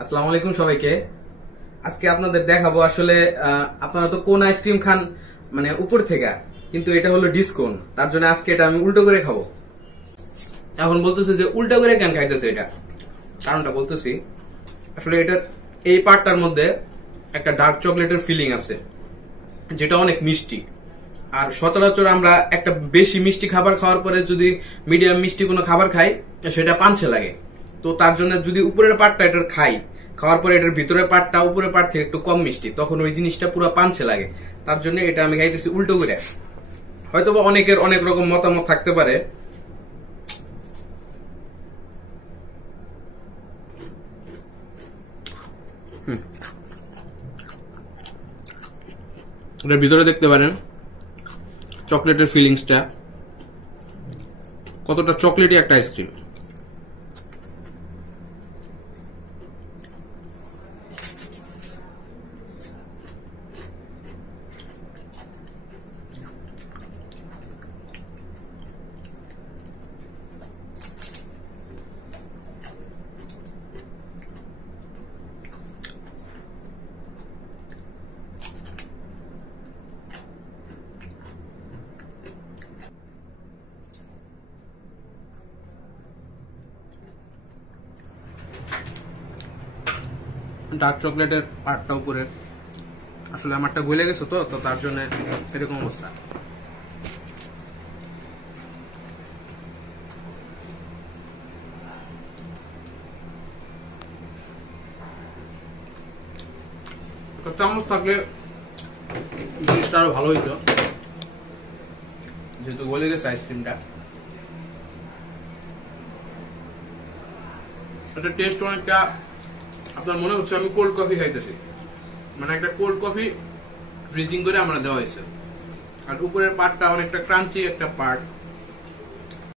আসসালামু আলাইকুম সবাইকে। আজকে আপনাদের দেখাবো আসলে আপনারা তো কোন আইসক্রিম খান মানে উপর থেকে, কিন্তু এটা হলো ডিসকোন। তার জন্য আজকে এটা আমি উল্টো করে খাবো। এখন বলতেছে যে উল্টো করে কেন খাইতেছে, এটা কারণটা বলতেছি। আসলে এটার এই পার্টটার মধ্যে একটা ডার্ক চকলেটের ফিলিং আছে, যেটা অনেক মিষ্টি। আর সচরাচর আমরা একটা বেশি মিষ্টি খাবার খাওয়ার পরে যদি মিডিয়াম মিষ্টি কোনো খাবার খাই, সেটা পাঞ্চে লাগে। তো তার জন্য যদি উপরের পার্টটা এটার খাওয়ার পরে এটার ভিতরের পার্টটা উপরের পার্ট থেকে একটু কম মিষ্টি, তখন ওই জিনিসটা পুরো পাঞ্চে লাগে। তার জন্য এটা আমি খাইতেছি উল্টো করে। হয়তোবা অনেকের অনেক রকম মতামত থাকতে পারে। এটার ভিতরে দেখতে পারেন চকলেটের ফিলিংসটা, কতটা চকলেটি একটা আইসক্রিম। ডার্ক চকলেটের পার্টটা উপরে আসলে আমারটা গলে গেছে, তো তো তার জন্য এরকম অবস্থা। চামচ থাকলে জিনিসটা আরো ভালো হইতো, যেহেতু গলে গেছে আইসক্রিমটা। এটা টেস্ট অনেকটা আপনার মনে হচ্ছে আমি কোল্ড কফি খাইতেছি, মানে একটা কোল্ড কফি ফ্রিজিং করে আমরা দেওয়া হয়েছে। আর উপরের পার্টটা অনেকটা ক্রাঞ্চি একটা পার্ট,